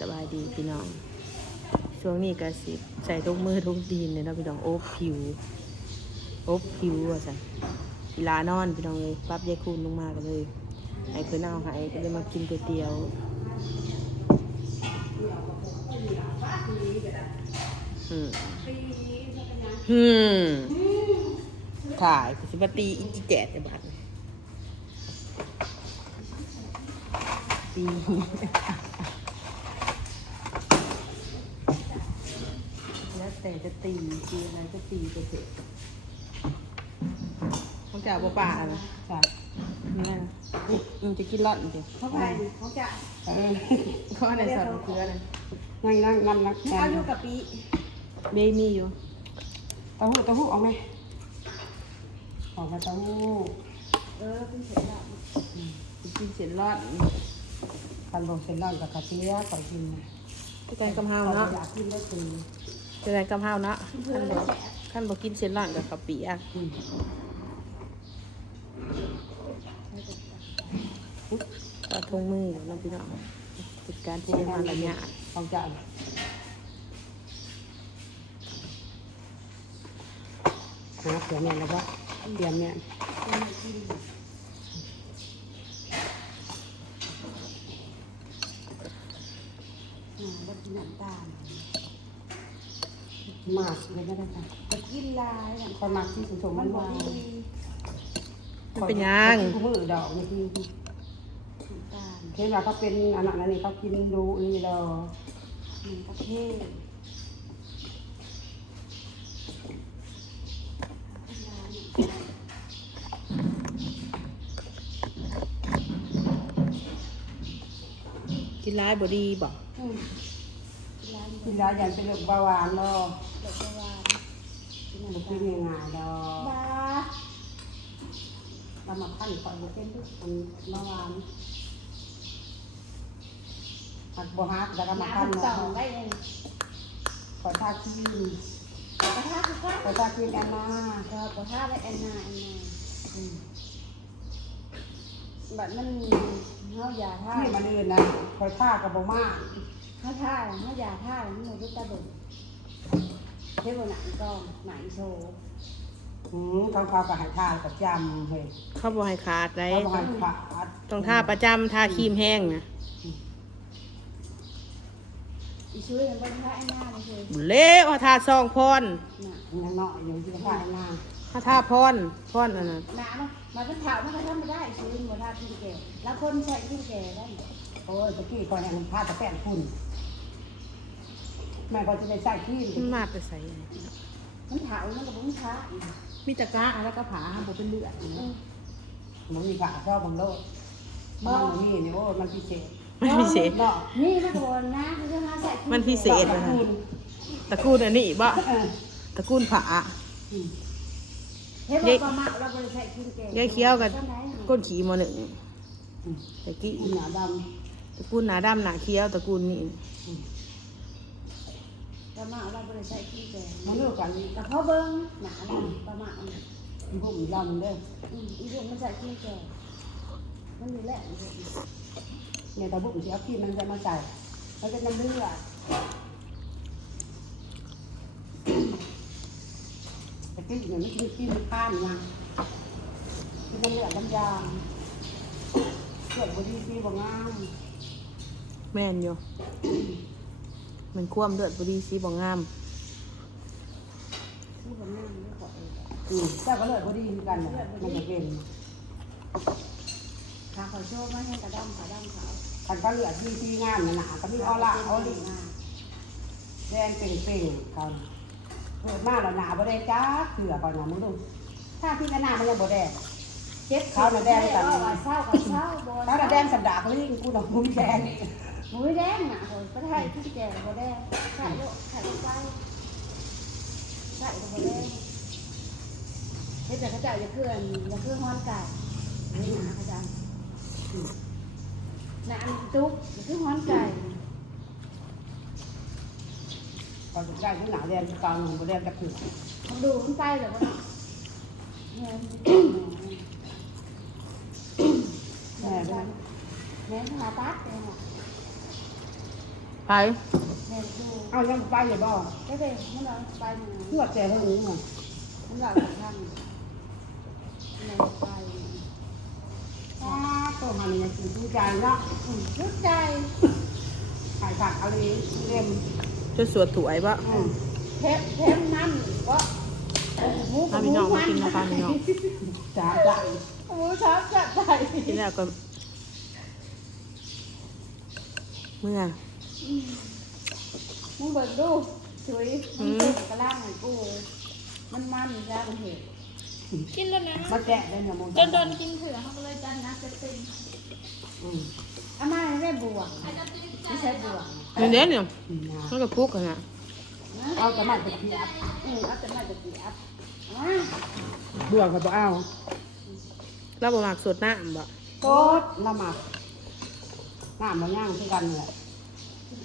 สบายดีพี่น้อง ช่วงนี้ก็สิใส่ทุกมือทุกดีนเลยเนาะพี่น้องโอบผิวโอบผิวอะสันกีฬานอนพี่น้องเลยปั๊บยายคูณลงมากันเลย ไอ้เพื่อนเอาหายก็เลยมากินก๋วยเตี๋ยวอืมอืมถ่ายสิบตีอีจิแจดบัดตี แล้วแต่จะตีตีอะไรก็ตีไปเถอะเขาจะเอาป่าอะไรจ้ะนี่นะมันจะกินร่อนจริงเขาไปเขาจะเออเขาอะไรสอนเกลือเลยนั่งนั่งนั่งนั่งเอาอยู่กับปีเบมีอยู่เต้าหู้เต้าหู้เอาไหมออกมาเต้าหู้เออเป็นเสร็จแล้วกินเสร็จร่อนคันโบเซนลอนกับกระเทียมใส่กินจะแกงกะเพราเขาเนาะอยากกินได้คือ จะแกงกะเพราเนาะขั้นบอกขั้นบอกกินเสร็จร่อนกับกะปิอะอืมก็ทงมือน้องพี่น้องจัดการที่จะมาละเนี่ยของเจ้าหาเสือเนี่ยแล้วก็เตรียมเนี่ยหนาบกินน้ำตาล มากเลยไม่ได้ค่ะบกินลายน่ะคนมากที่สุดมัมันนบอว่ากดีมันเป็นหยังกูมือดอกนี่คือน้ำตาลเห็นว่าเขาเป็นอันนั้นอันนี้เขากินดูนี่ดอกหนึ่งประเภทกินร้ายบดีบอกอืมลายกินแล้วยันเป็นโรคเบาหวานดอกเด็กประวาน กินมันน้ำกิตานลง่ายๆดอกบ้าเรามาขั้นก่อนจะเป็นทุกอันเมื่อวานหักบัวฮักแล้วก็หมานาขั้นมันเนาะส่องได้เลยขอทาครีมกระทะคือก็ขอทาครีมแอนนาเออกระทะได้แอนนาแอนนาอืมบัดมันเฮาอย่าท่าที่มันอื่นนะขอทากับบัวมาเฮาท่าเฮาอย่าท่ามันอยู่ตะเบิ่ง เท่าหนังกองหนังโชว์อืมเขาเขากับหายทากับจำเฮ้ยเขาบอกให้ขาดไรเขาบอกให้ขาดต้องทาประจำทาครีมแห้งนะอีช่วยมันเป็นพระไอ้หน้ามันคือเละว่าทาซองพรหนายังเนาะอยู่ที่ทาแอนนาถ้าทาพรพรอันนั้นหนามันมันเป็นเถามันก็ทำไม่ได้ช่วยมันทาทิ้งแก่แล้วคนใส่ทิ้งแก่ได้ โอ้ยตะกี้ก่อนเนี่ยมันทาแต่แป้งฝุ่น แม่ก็จะไปใส่ครีมมันมาไปใส่มันเถามันก็บุ้งช้าอีกมีตะกร้าแล้วก็ผาผมเป็นเลือดอืมมันมีขาชอบบางโลกมันมีนี่โอ้มันพิเศษมันพิเศษเนาะนี่มันโดนนะมันจะหาใส่ทิ้งแก่มันพิเศษตระกูลตระกูลอันนี้บ่เออตระกูลผาอืมเฮ้ยบอกประมาเราบริใส่ทิ้งแก่ยายเคี้ยวกับท่าไหนอะก้นขี่มอหนึ่งอืมตะกี้อีหนาดตระกูลหนาดำหนาเคี้ยวตระกูลนี่ำอืม ประมาเราบริใส่ทิ้งแก่มันเลือกกันแต่เขาเบิ้งหนาหนาประมาณอีพวกอีเรามันเด้ออืมอีพวกมันใส่ทิ้งแก่มันมีแหละอีพวกเนี่ยตาบุ๋มที่เอาขี้มันจะมาใส่มันเป็นน้ำเลือดตะกี้เนี่ยไม่กินขี้มันข้ามยังเป็นน้ำเลือดน้ำยางเลือดบดีขี้บ่งามแม่นอยู่ มันคว่ำเลือดบดีสีบ่งามที่ผมนั่งไม่ขอเจ้าก็เลือดบดีคือกันน่ะมันจะเป็นขาขอโชว์มาให้กระด้ำกระด้ำขาวคันก็เลือดที่ที่งามน่ะหนาก็มีออร่าออลี่มาแดงเป่งๆเขาเกิดมาแล้วหนาบ่ได้จ้าเถื่อก่อนนะมึงดูถ้าที่กันหน้ามันยังบ่แดงเจ็บเขาหน่ะแดงกันเศร้าเศร้ากับเศร้าบถ้าน่ะแดงสันดาคลิงกูดอกมุ้งแดง นี่หมูแดงน่ะโหก็ไทยที่แก่บ่แดงไข่โลไข่ลูกไส้ไข่ก็บ่แดงเฮ็ดแต่เขาเจ้าอย่าเคลื่อนอย่าเคลื่อนฮ้อน ไก่นี่นะอาจารย์น่ะอันตุ๊กอย่าเคลื่อนฮ้อนไก่ก่อนจะได้ที่หนาแดงกลางหนึ่งบ่แดงจะเถื่อมันดูมันไส้เลยบ่เนาะเนี่ยแม่ด้วยแม่หาตัดเองอะอไปแม่ดูเอายังไปเลยบ่ก็เลยมันเราไปหนึ่งเพื่อแต่เฮงมันมันเราทำแม่ไปอ้าตัวมันเนี่ยสิดูใจเนาะอืมรู้ใจขายผักอะไรเล่มจะสวดถวยปะอืมเทปเทปนั่นก็หมูถ้าพี่น้องมากินนะคะพี่น้องจ้าจ้าหมูชอบจัดใจที่แรกก็เมื่อ มึงเบิกดูช่วยมึงเป็นกระล่างให้กูมันมันยากเหตุกินแล้วนะมาแกะได้เนี่ยมึงโดนโดนกินเถื่อเขาก็เลยจันนะจะเป็นอืมอาม่าไม่ได้บวกไม่ใช่บวกเงินเดือนเนี่ยนี่นะมันก็ปุ๊กกันนะเอาแต่มาตะเกียบอืมเอาแต่มาจะเกียบอ่าดวงเขาบ่เอาเราบะหมักสดหน้ำบ่โคตรละหมักหน้ำมันย่างคือกันเนี่ย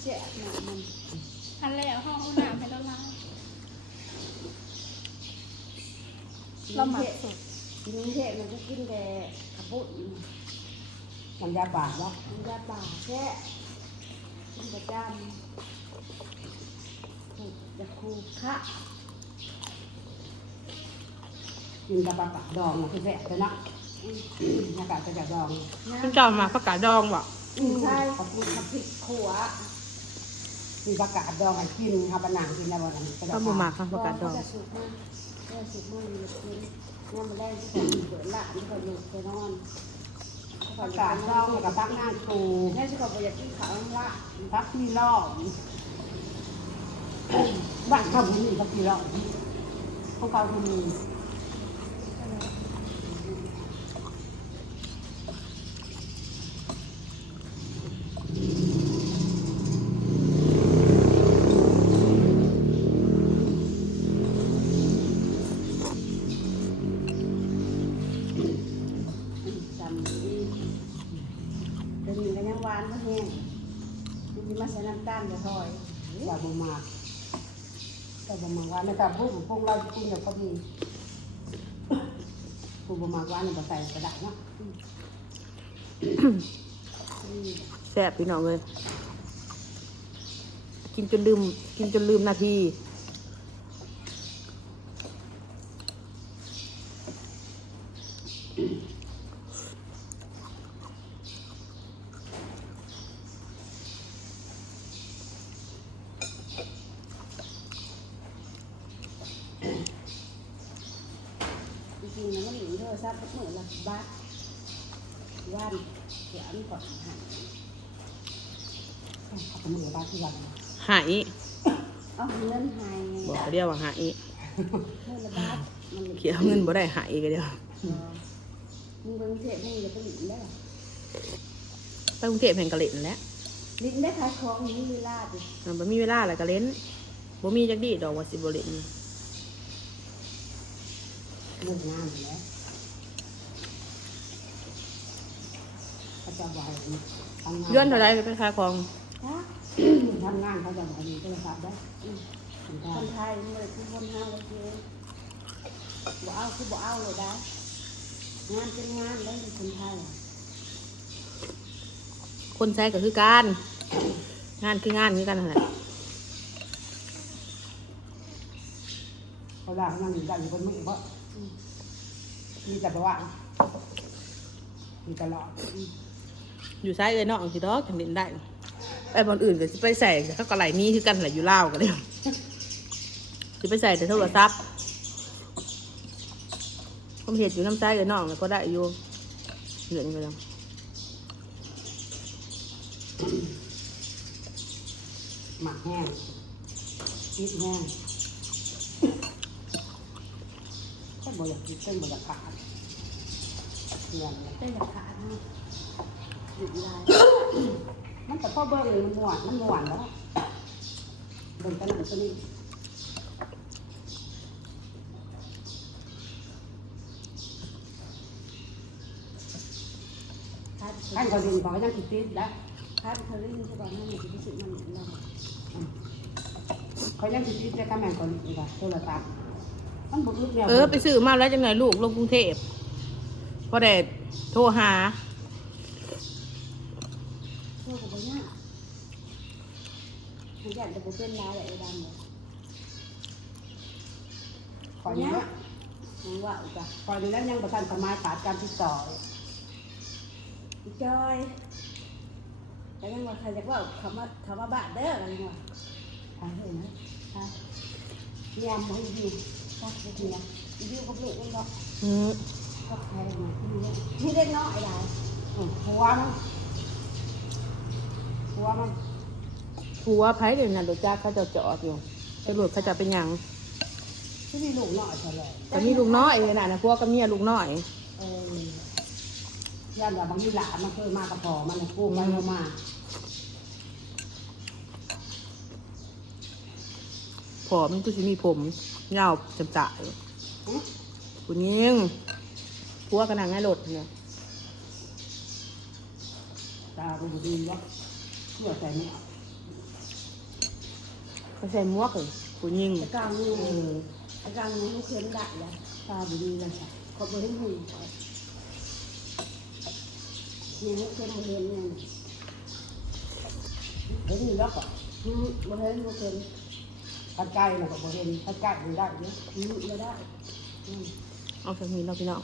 เจ็บหนามันทันแล้วห้องเอาน้ำให้ละลายเราหมักสดกินเทศมันก็กินแต่ขับปุ่นน้ำยาป่าบ่มันยาป่าแค่กินประจำถูกจะคูคะกินกับปลาปลาดองน่ะคือแซ่บเลยเนาะอืมอากาศจะแบบดองนะคุณเจ้ามาผักกาดดองบ่อืมใช่ขับปุ่นขับพริกขัว มีประกาศดองให้กินครับปะนางกินแล้วบ่นั้นเราบะหมักค่ะผักกาดดองจะสุกมากจะสุกมากเลยกินน้ำมันแรงที่เขาเปิดละที่เขาหลุดไปนอนประกาศดองกับพักงานครูแม่จะเขาไปอยากกินข้าวละพักที่รอบบ้านเขาบุญพักที่รอบของเขาคือมี ก็ยังหวานก็แห้งมันจะมาใส่น้ำตาลจะถอยอย่าบ่มาแต่บ่มาว่าในการพูดพวกเรากินอย่างก็มีผู้บ่มาว่าในบ่ใส่กระดาษเนาะแซ่บพี่น้องเลยกินจนลืม กินจนลืมนาที จริงๆนะมันหนีโทรศัพท์เหมือนละบ้าทว่านเสียอันก่อนหันเขาก็มือบ้านที่วันหายเอาเงินให้บอกเขาเรียกว่าหายเงินละบาเขียวเงินบ่ได้หายก็เดียวมึงเบิ่งเทศมึงจะไปหลินได้หรอไปกรุงเทพแห่งกะเล่นแล้วลิ้นได้ขายของนี้เวลาดิมันบ่มีเวลาอะไรก็เล่นบ่มีจักดีดอกว่าสิบ่เล่นเลิกงานอยู่แล้วเขาจะบ่อยทำงานเลื่อนเท่าไรไปขายของฮะทำงานเขาจะบ่อยมีโทรศัพท์ได้อืมทำคได้นไทยมันเลยคือคนห้างเลยคือบ่เอาคือบ่เอาเลยได้งานเป็นงานได้เป็นคนไทยอะคนใช้ก็คือการ งานคืองานคือกันนั่นแหละเขาด่านั่งอยู่กันอยู่คนมือเพราะ มีแต่ประวัติมีตลอดอยู่ใช้เลยเนาะสิดอกจังเล่นได้ไปบอนอื่นก็สิไปใส่เขาก็ไหลนี้คือกันแหลอยู่เล่าวก็เดียวสิไปใส่แต่โทรศัพท์ผมเห็นอยู่น้ำใจเลยน้องแล้วก็ได้อยู่เหลืองไปแล้วหมักแห้งชีสแห้งก็ บ่อยากกินเส้นบ่อยากขาดเรื่องเลยเป็นหลักฐานนะหยุดลายมันแต่พ่อเบิ่งเลยมันม่วนมันม่วนแล้วเบิ่งกันหนังตัวนี้คัดให้เขาดินเขาก็ยังติดติดแล้วคัดเขาเล่นใช่ป่ะนั่นมันจะรู้สึกมันเราเขายังติดติดแต่ก็แม่งเขาดินอีกอะโทรศัพท์ มันบุกลุกแนวเออไปซื้อมาแล้วจังไหนลูกลงกรุงเทพพอได้โทรหาเพื่อกับเนี่ยมันอยากจะเป็นร้ายอะไรดำเลยคอยนี้ยังว่าจ้ะคอยนี้แล้วยังประทันสมาขาดการติดต่ออีจอยแต่ยังว่าใครจะว่าคำว่าคำว่าบ้านเด้ออะไรเงี้ยทางเห็นไหมฮะเนี่ยมันอยู่ ก็เนี่ยอยู่กับลูกเนาะอืมก็ใครมาที่นี่นี่เด็กน้อยได้หัวมันหัวมันผัวไผเดี๋ยวนั้นรถจักเขาจะจอดอยู่ตำรวจเขาจะเป็นหยังที่มีลูกน้อยเท่าไหร่ก็มีลูกน้อยขนาดนะพวกก็เมียลูกน้อยเออย่านว่าบางทีหลานมันเคยมากระพอมันกู้มันมา ผอมันก็สิมีผมยาวจำจ่าอยู่ผู้หญิงผัวก็นั่งให้รถเนี่ยตาดูดีวะเชื่อใจไม่เอาเขาใส่หมวกเลยผู้หญิงแต่กลางนี่เออแต่กลางนี่ลูกเข็มได้แล้วตาดูดีเลยค่ะขอบคุณหุ่นนี่ลูกเข็มเห็นเนี่ยเดี๋ยวนี้แล้วก็มบ่เห็นลูกเข็ม ทัดใกล้นะก็บ่เห็นทัดใจไม่ได้เยอะอืมบ่ได้อืมเอาสักนิดเราะพี่น้อง